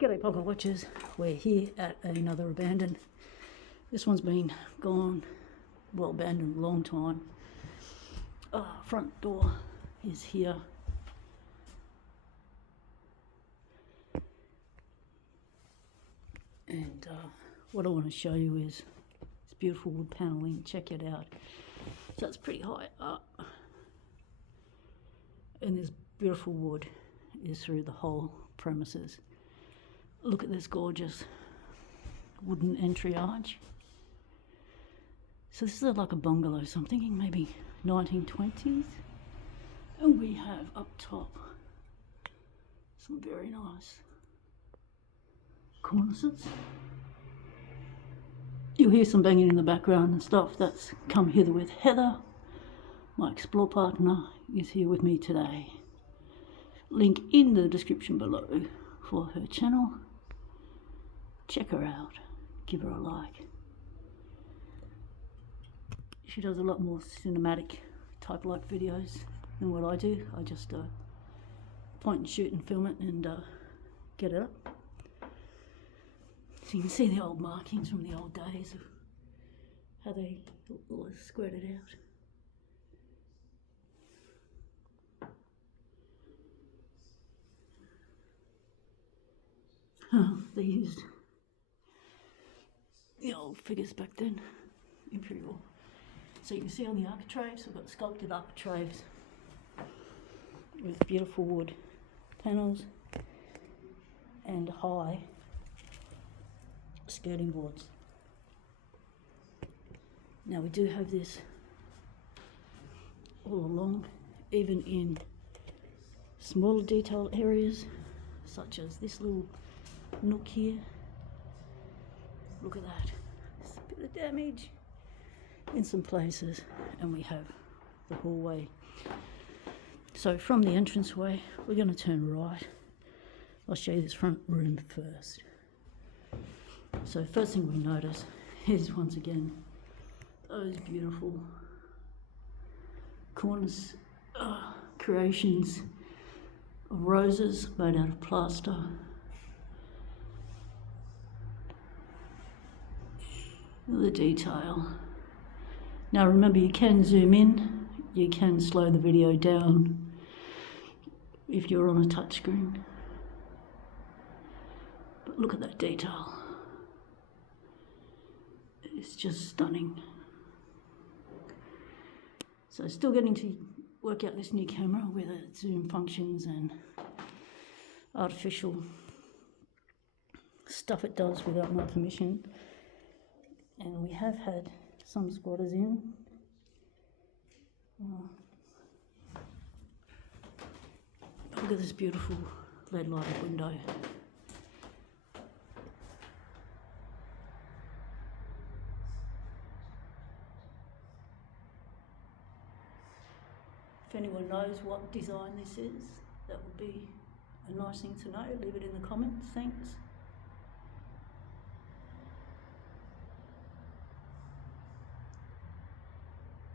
G'day pocket watchers, we're here at another abandoned. This one's been gone, well abandoned a long time. Front door is here. And what I want to show you is this beautiful wood panelling, check it out. So it's pretty high up. And this beautiful wood is through the whole premises. Look at this gorgeous wooden entry arch. So this is like a bungalow, so I'm thinking maybe 1920's. And we have up top some very nice cornices. You'll hear some banging in the background and stuff. That's come hither with Heather. My explore partner is here with me today. Link in the description below for her channel. Check her out, give her a like. She does a lot more cinematic type like videos than what I do. I just point and shoot and film it and get it up. So you can see the old markings from the old days of how they all squared it out. They used the old figures back then, imperial. So you can see on the architraves, I've got sculpted architraves with beautiful wood panels and high skirting boards. Now we do have this all along, even in smaller detailed areas, such as this little nook here. Look at that, there's a bit of damage in some places, and we have the hallway. So from the entranceway, we're going to turn right. I'll show you this front room first. So first thing we notice is once again those beautiful cornice creations of roses made out of plaster. The detail. Now remember, you can zoom in, you can slow the video down if you're on a touchscreen. But look at that detail. It's just stunning. So still getting to work out this new camera with its zoom functions and artificial stuff it does without my permission. And we have had some squatters in. Look at this beautiful lead lighted window. If anyone knows what design this is, that would be a nice thing to know. Leave it in the comments. Thanks.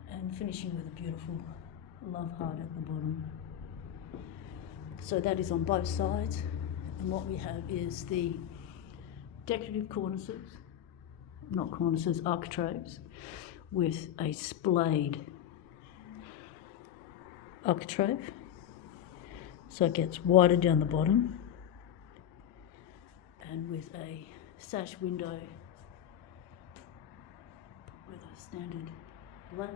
And finishing with a beautiful love heart at the bottom. So that is on both sides, and what we have is the decorative cornices, not cornices, architraves, with a splayed architrave, so it gets wider down the bottom, and with a sash window with a standard latch,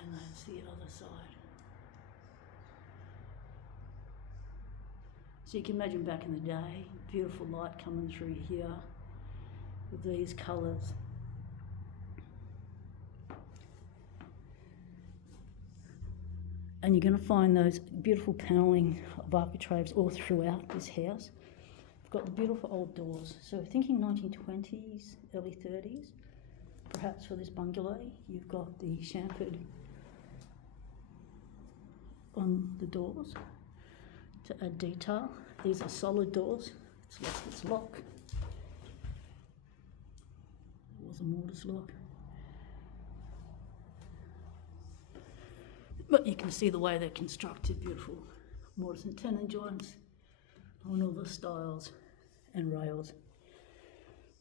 and that's the other side. So you can imagine back in the day, beautiful light coming through here with these colours. And you're going to find those beautiful panelling of architraves all throughout this house. We've got the beautiful old doors. So thinking 1920's, early 30's. Perhaps for this bungalow, you've got the chamfered on the doors to add detail. These are solid doors. It's lost its lock. It was a mortise lock. But you can see the way they're constructed, beautiful mortise and tenon joints on all the stiles and rails.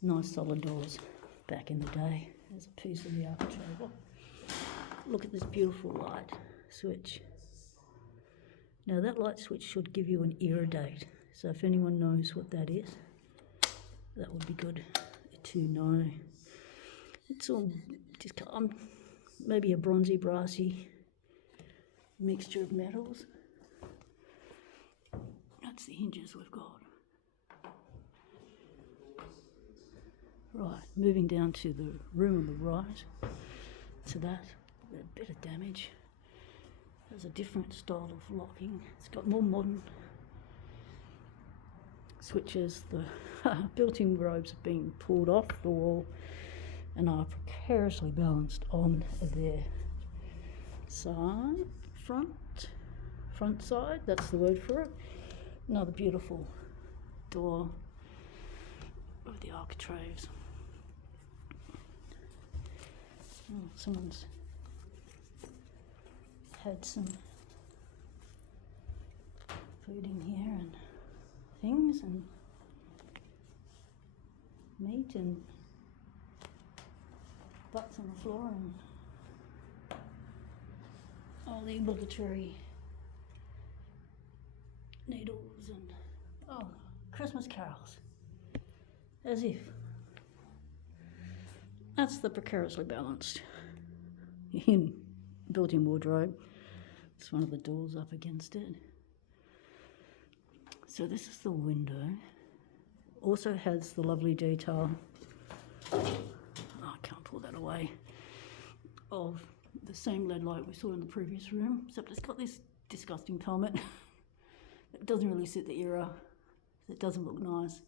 Nice solid doors back in the day. There's a piece of the architrave. Look at this beautiful light switch. Now that light switch should give you an era date. So if anyone knows what that is, that would be good to know. It's all just maybe a bronzy, brassy mixture of metals. That's the hinges we've got. Right, moving down to the room on the right. To that, a bit of damage. There's a different style of locking. It's got more modern switches. The built-in robes have been pulled off the wall and are precariously balanced on their side, front side, that's the word for it. Another beautiful door with the architraves. Oh, someone's had some food in here and things and meat and butts on the floor and all the obligatory needles and Christmas carols. As if. That's the precariously balanced built-in wardrobe. It's one of the doors up against it. So this is the window. Also has the lovely detail, I can't pull that away, of the same lead light we saw in the previous room, except it's got this disgusting pelmet. It doesn't really sit the era. It doesn't look nice.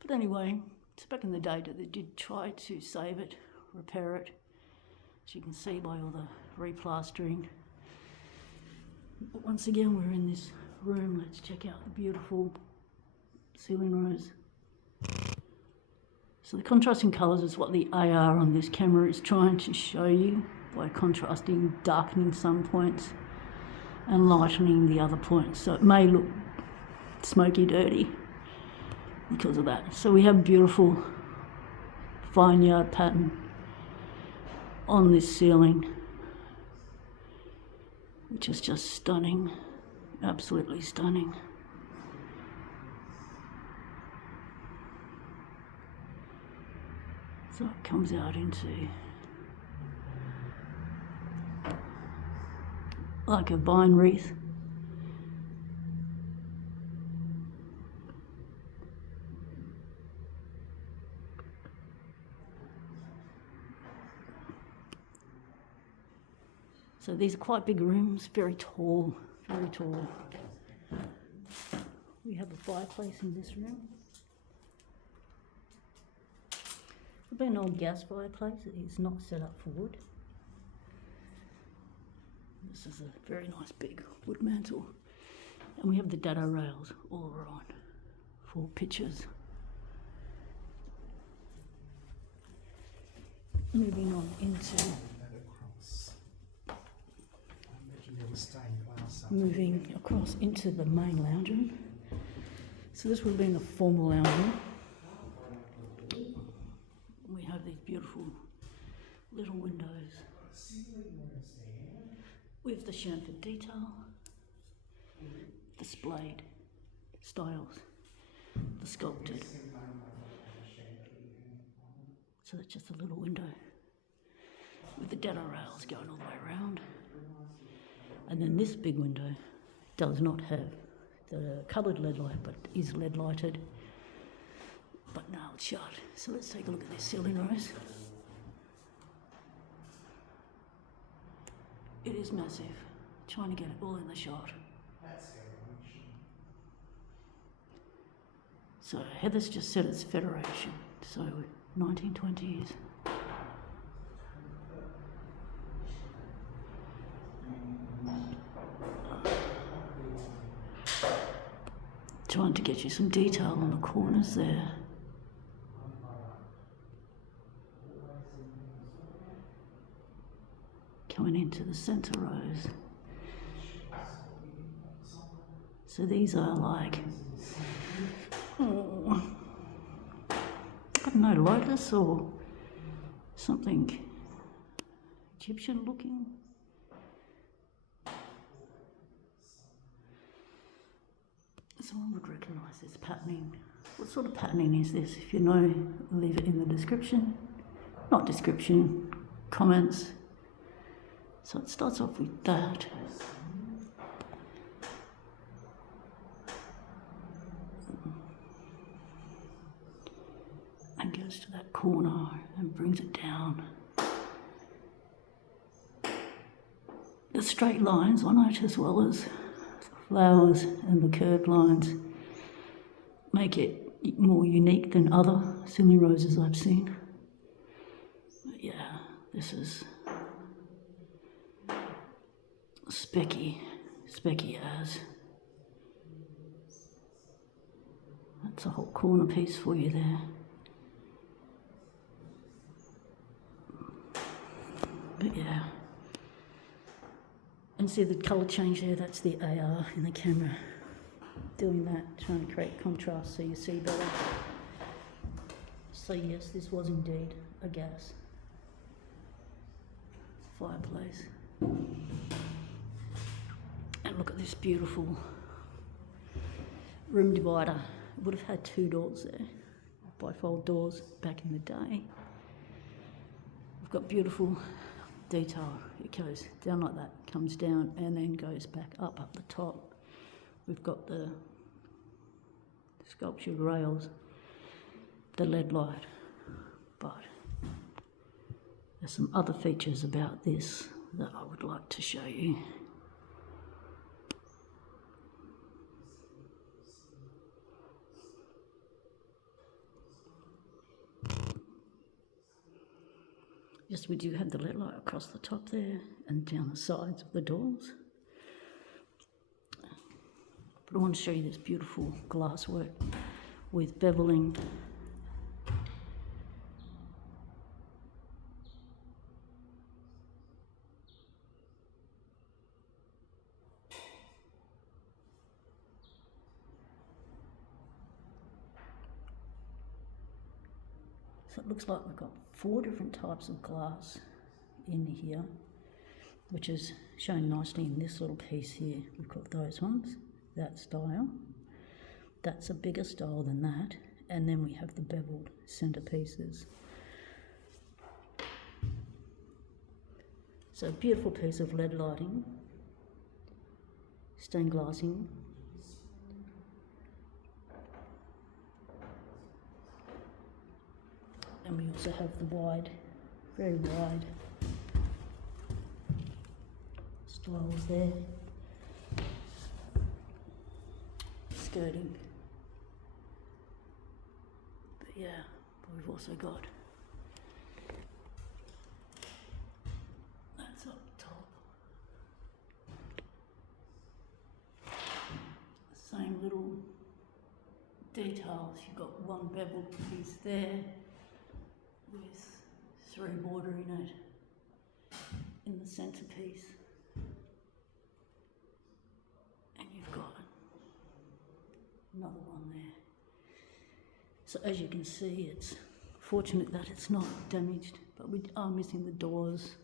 But anyway, it's back in the day that they did try to save it, repair it, as you can see by all the replastering. But once again, we're in this room. Let's check out the beautiful ceiling rose. So the contrasting colours is what the AR on this camera is trying to show you by contrasting, darkening some points and lightening the other points. So it may look smoky dirty because of that. So we have beautiful vineyard pattern on this ceiling, which is just stunning, absolutely stunning. So it comes out into like a vine wreath. So these are quite big rooms, very tall, very tall. We have a fireplace in this room. It's been an old gas fireplace. It is not set up for wood. This is a very nice big wood mantle. And we have the dado rails all around for pictures. Moving on into moving across into the main lounge room. So this would have been the formal lounge room. We have these beautiful little windows with the chamfered detail, displayed styles, the sculpted. So that's just a little window with the dado rails going all the way around. And then this big window does not have the coloured lead light, but is lead lighted, but now it's shut. So let's take a look at this ceiling rose. It is massive, trying to get it all in the shot. So Heather's just said it's Federation, so 1920's. Trying to get you some detail on the corners there. Coming into the centre rows. So these are like, oh, I don't know, lotus or something Egyptian looking. Someone would recognise this patterning. What sort of patterning is this? If you know, leave it in the description. Not description, comments. So it starts off with that. And goes to that corner and brings it down. The straight lines on it, as well as the flowers and the curved lines, make it more unique than other silly roses I've seen. But yeah, this is specky as. That's a whole corner piece for you there. But yeah. And see the colour change there, that's the AR in the camera. Doing that, trying to create contrast so you see better. So yes, this was indeed a gas fireplace. And look at this beautiful room divider. It would have had 2 doors there, bifold doors back in the day. We've got beautiful detail. It goes down like that, comes down and then goes back up the top. We've got the sculptured rails, the lead light, but there's some other features about this that I would like to show you. Yes, we do have the lead light across the top there and down the sides of the doors. But I want to show you this beautiful glass work with beveling. So it looks like we've got 4 different types of glass in here, which is shown nicely in this little piece here. We've got those ones, that style. That's a bigger style than that. And then we have the beveled centerpieces. So a beautiful piece of lead lighting, stained glassing. And we also have the wide, very wide styles there. Skirting. But yeah, we've also got that's up top. Same little details. You've got one beveled piece there with 3 bordering it in the centerpiece. And you've got another one there. So as you can see, it's fortunate that it's not damaged, but we are missing the doors.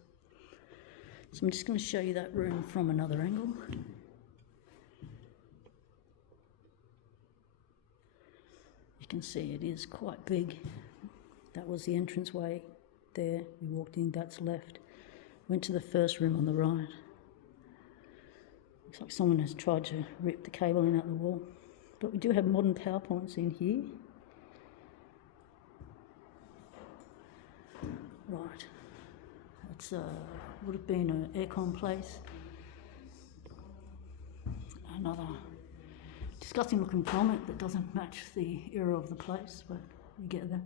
So I'm just going to show you that room from another angle. You can see it is quite big. That was the entranceway there. We walked in, that's left. Went to the first room on the right. Looks like someone has tried to rip the cabling out the wall. But we do have modern power points in here. Right. That's would have been an aircon place. Another disgusting looking plummet that doesn't match the era of the place, but you get that.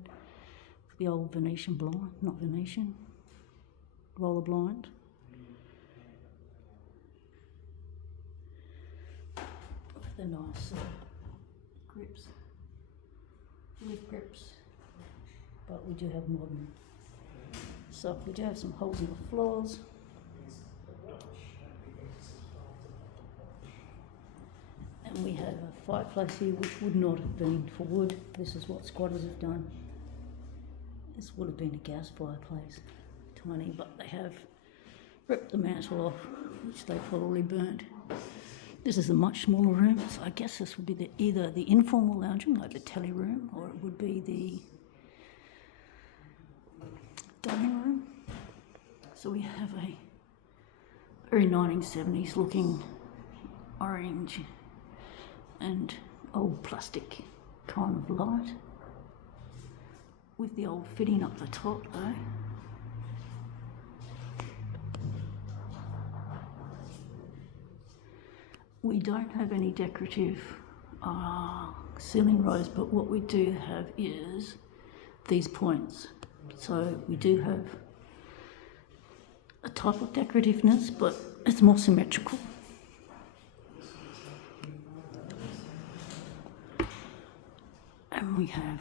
The old Venetian blind, not Venetian, roller blind. They're nice grips, leaf grips, but we do have modern. So we do have some holes in the floors. And And we have a fireplace here which would not have been for wood. This is what squatters have done. This would have been a gas fireplace, tiny, but they have ripped the mantle off, which they probably burnt. This is a much smaller room, so I guess this would be either the informal lounge room, like the telly room, or it would be the dining room. So we have a very 1970s looking orange and old plastic kind of light, with the old fitting up the top though. We don't have any decorative ceiling rows, but what we do have is these points. So we do have a type of decorativeness, but it's more symmetrical. And we have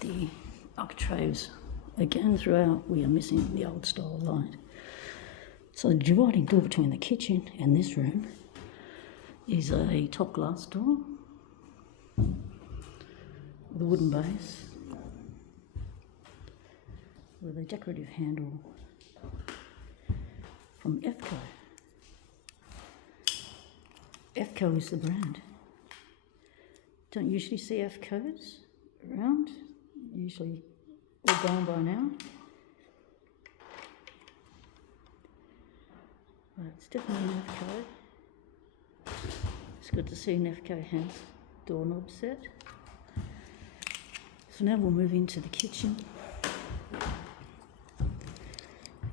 the architraves. Again, throughout we are missing the old style light. So the dividing door between the kitchen and this room is a top glass door with a wooden base with a decorative handle from Efco. Efco is the brand. Don't usually see Efcos around, usually all gone by now. But it's definitely an Efco. It's good to see an Efco has doorknob set. So now we'll move into the kitchen.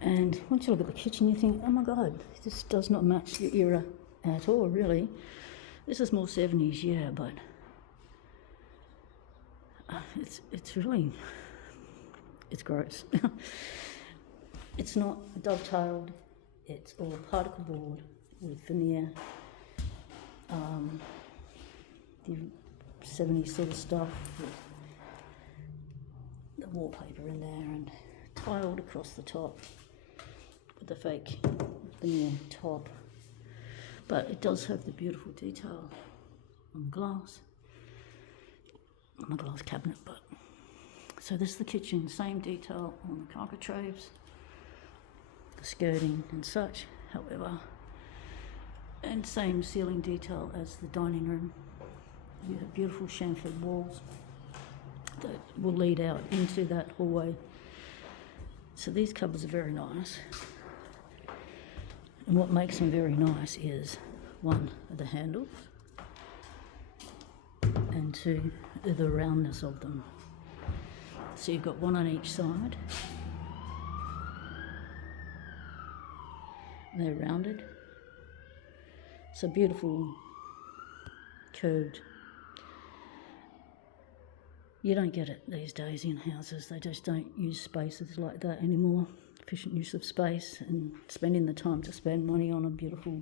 And once you look at the kitchen, you think, oh my God, this does not match the era at all, really. This is more 70s, yeah, but it's really, it's gross. It's not dovetailed, it's all particle board with veneer. The 70s sort of stuff with the wallpaper in there and tiled across the top with the fake veneer top. But it does have the beautiful detail on the glass cabinet. But so this is the kitchen, same detail on the architraves, the skirting and such, however, and same ceiling detail as the dining room. You have beautiful chamfered walls that will lead out into that hallway. So these cupboards are very nice. And what makes them very nice is, one, the handles, and two, the roundness of them. So you've got one on each side. They're rounded. So beautiful, curved. You don't get it these days in houses. They just don't use spaces like that anymore. Efficient use of space and spending the time to spend money on a beautiful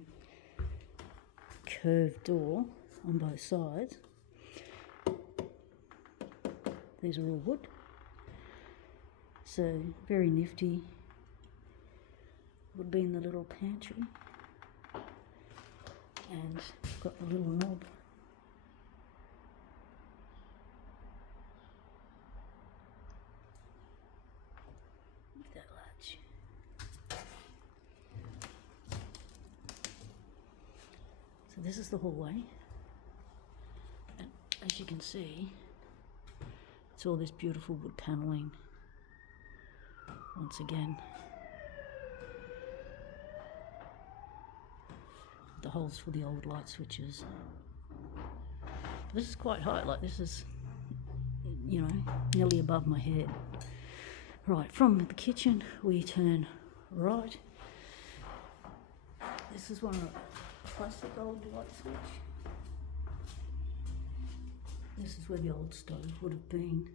curved door on both sides. These are all wood. So very nifty. Would be in the little pantry. And got the little knob. That latch. So this is the hallway. And as you can see, it's all this beautiful wood panelling. Once again. The holes for the old light switches. This is quite high, like this is, you know, nearly above my head. Right, from the kitchen we turn right. This is one of a plastic old light switch. This is where the old stove would have been.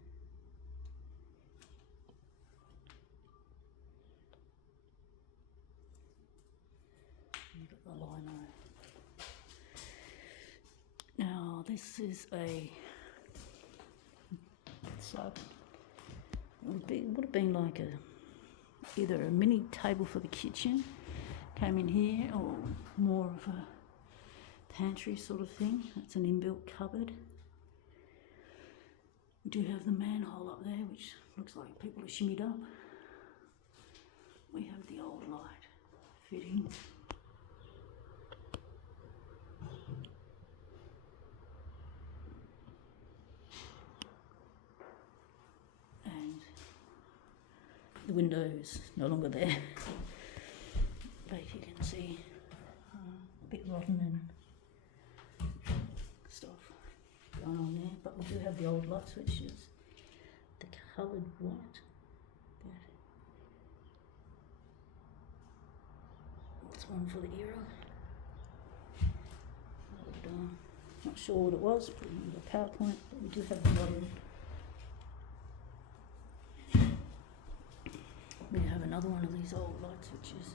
You've got the lino. Now this is a sub. It would have been like either a mini table for the kitchen, came in here, or more of a pantry sort of thing. That's an inbuilt cupboard. We do have the manhole up there, which looks like people are shimmied up. We have the old light fitting. And the window's no longer there. But you can see a bit rotten and stuff going on there. But we do have the old light switches, the coloured white. That's one for the era. Not sure what it was, but the PowerPoint, but we do have the modern. We have another one of these old light switches.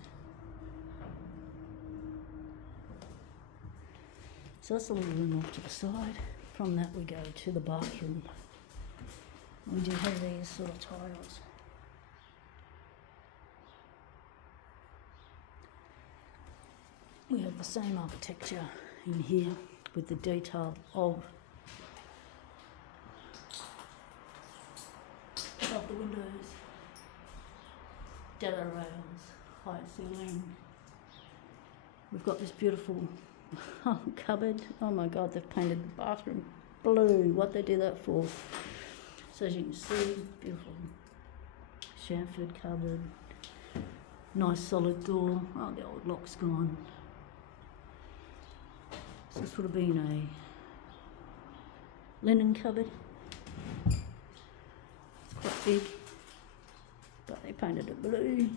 So that's a little room off to the side. From that we go to the bathroom. We do have these sort of tiles. We have the same architecture in here with the detail of the windows, dado rails, high ceiling. We've got this beautiful cupboard. Oh my God, they've painted the bathroom blue. What they do that for? So as you can see, beautiful chamfered cupboard. Nice solid door. Oh, the old lock's gone. So this would have been a linen cupboard. It's quite big, but they painted it blue.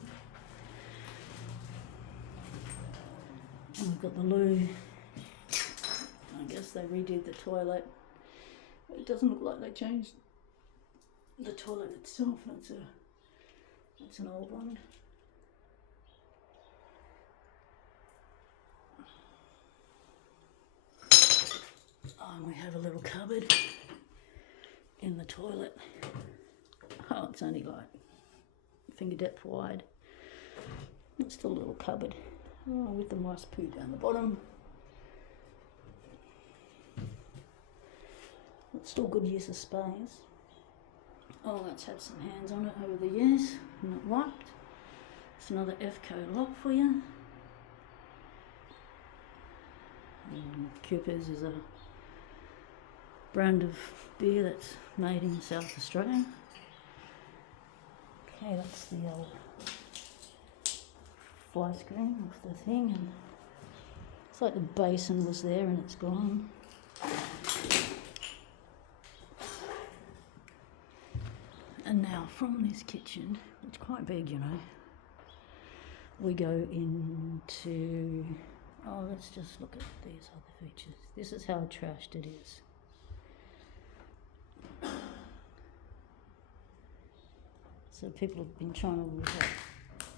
And we've got the loo. I guess they redid the toilet. It doesn't look like they changed the toilet itself. That's an old one. And we have a little cupboard in the toilet. Oh, it's only like finger depth wide. It's still a little cupboard. Oh, with the mice poo down the bottom. It's still good use of space. Oh, that's had some hands on it over the years, not wiped. It's another Efco lock for you. Cooper's is a brand of beer that's made in South Australia. Okay, that's the old fly screen off the thing, and it's like the basin was there and it's gone. And now from this kitchen, it's quite big, you know, we go into, oh, let's just look at these other features. This is how trashed it is. So people have been trying to look at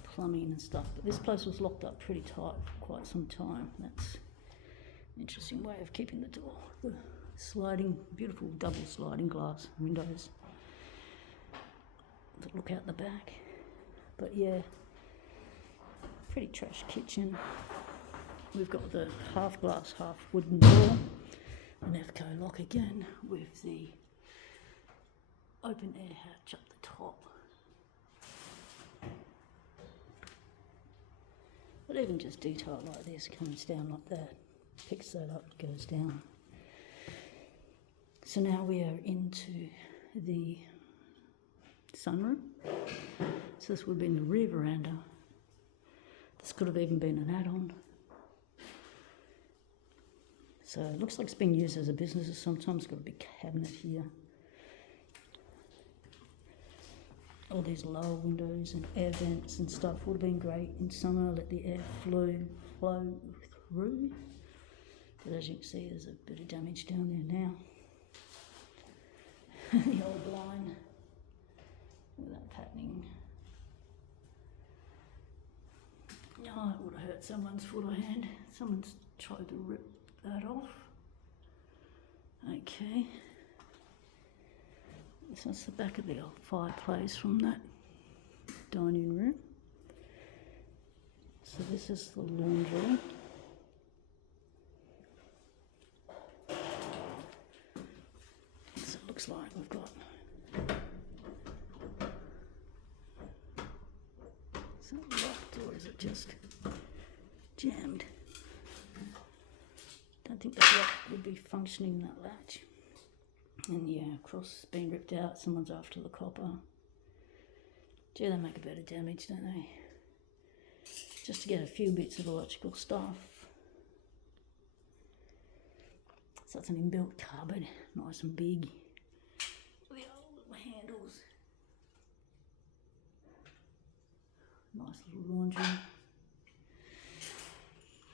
plumbing and stuff, but this place was locked up pretty tight for quite some time. That's an interesting way of keeping the door. The sliding, beautiful double sliding glass windows that look out the back. But yeah, pretty trash kitchen. We've got the half glass, half wooden door, an Efco lock again with the open air hatch up the top. But even just detail like this comes down like that, picks that up, goes down. So now we are into the sunroom. So this would have been the rear veranda. This could have even been an add-on. So it looks like it's been used as a business. Sometimes got a big cabinet here. All these lower windows and air vents and stuff would have been great in summer. Let the air flow through. But as you can see, there's a bit of damage down there now. The old blind. Look at that patterning. Oh, it would have hurt someone's foot or hand. Someone's tried to rip that off. Okay. So that's the back of the old fireplace from that dining room. So this is the laundry. looks like we've got is that locked or is it just jammed? Don't think that lock would be functioning, that latch. And yeah, cross being ripped out, someone's after the copper. Gee, they make a bit of damage, don't they? Just to get a few bits of electrical stuff. So it's an inbuilt cupboard, nice and big. The old little handles. Nice little laundry.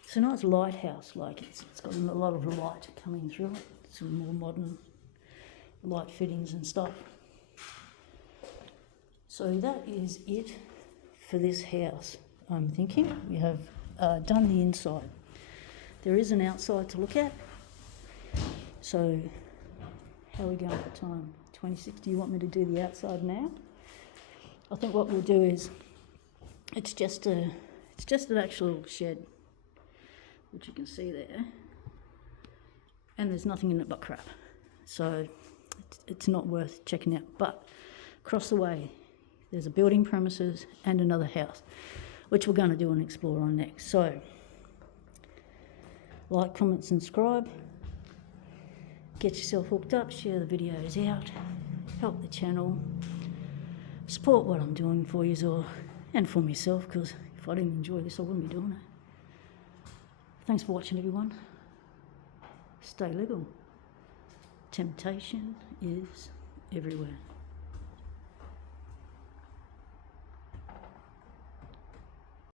It's a nice lighthouse, like it's got a lot of light coming through it. Some more modern light fittings and stuff. So that is it for this house, I'm thinking. We have done the inside. There is an outside to look at. So how are we going for time? 26, do you want me to do the outside now? I think what we'll do is, it's just an actual shed, which you can see there. And there's nothing in it but crap. So it's not worth checking out. But across the way, there's a building premises and another house, which we're going to do an explore on next. So like, comment, subscribe. Get yourself hooked up, share the videos out, help the channel, support what I'm doing for you and for myself, because if I didn't enjoy this, I wouldn't be doing it. Thanks for watching, everyone. Stay legal. Temptation is everywhere.